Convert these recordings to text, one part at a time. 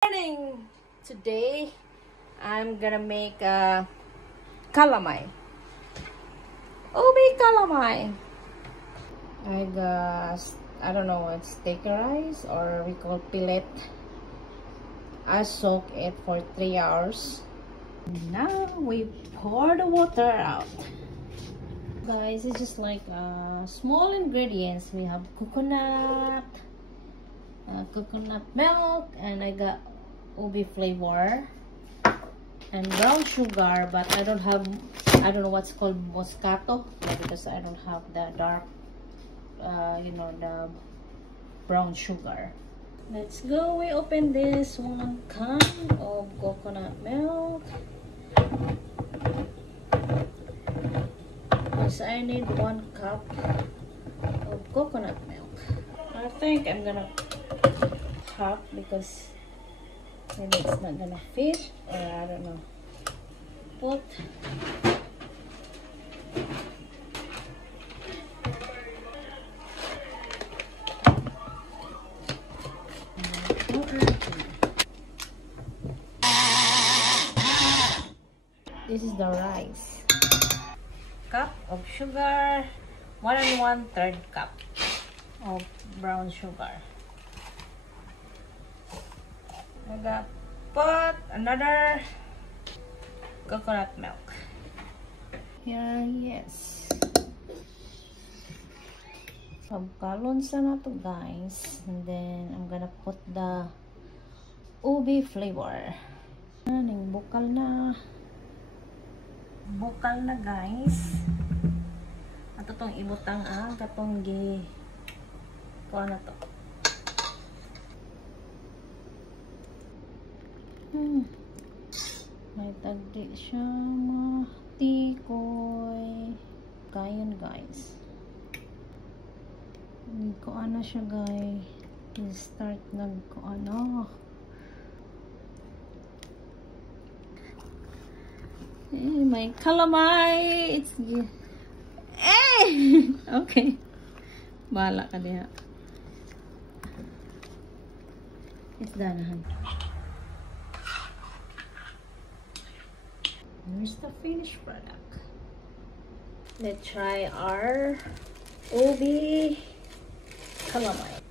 Morning! Today, I'm gonna make calamine. Ubi calamine. I got, I don't know what's steak rice or we call pillet. I soak it for 3 hours. Now we pour the water out. Guys, it's just like small ingredients. We have coconut milk, and I got ubi flavor and brown sugar, but I don't know what's called moscato because I don't have the dark the brown sugar. Let's go. We open this 1 can of coconut milk because I need 1 cup of coconut milk. I think I'm gonna half because maybe it's not gonna fit, or I don't know. Put this is the rice. Cup of sugar, 1 1/3 cup of brown sugar. I got put another coconut milk. Here, yes. Pagkalon sa na to, guys. And then, I'm gonna put the ubi flavor. Aning bukal na. Bukal na, guys. Ato tong ibutang katong kuha na to. May tagdi siya matikoy. Kayon, guys. Hindi ko ano siya, guys. I-start nagko ano. My calamine. It's okay. Bahala ka diha. It's done, hun. Here's the finished product. Let's try our ubi calamine.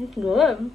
It's good.